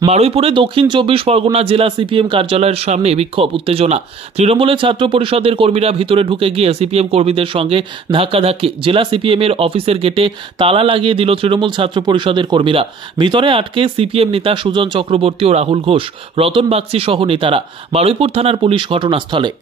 বারুইপুরে দক্ষিণ 24 পরগনা জেলা সিপিএম কার্যালয়ের সামনে বিক্ষোভ উত্তেজনা। তৃণমূলের ছাত্র পরিষদের কর্মীরা ভিতরে ঢুকে গিয়ে সিপিএম কর্মীদের সঙ্গে ধাক্কাধাক্কি। জেলা সিপিএম এর অফিসের গেটে তালা লাগিয়ে দিল তৃণমূল ছাত্র পরিষদের কর্মীরা। ভিতরে আটকে সিপিএম নেতা সুজন চক্রবর্তী ও রাহুল ঘোষ, রতন বাগচি সহ নেতারা। বারুইপুর থানার পুলিশ ঘটনাস্থলে।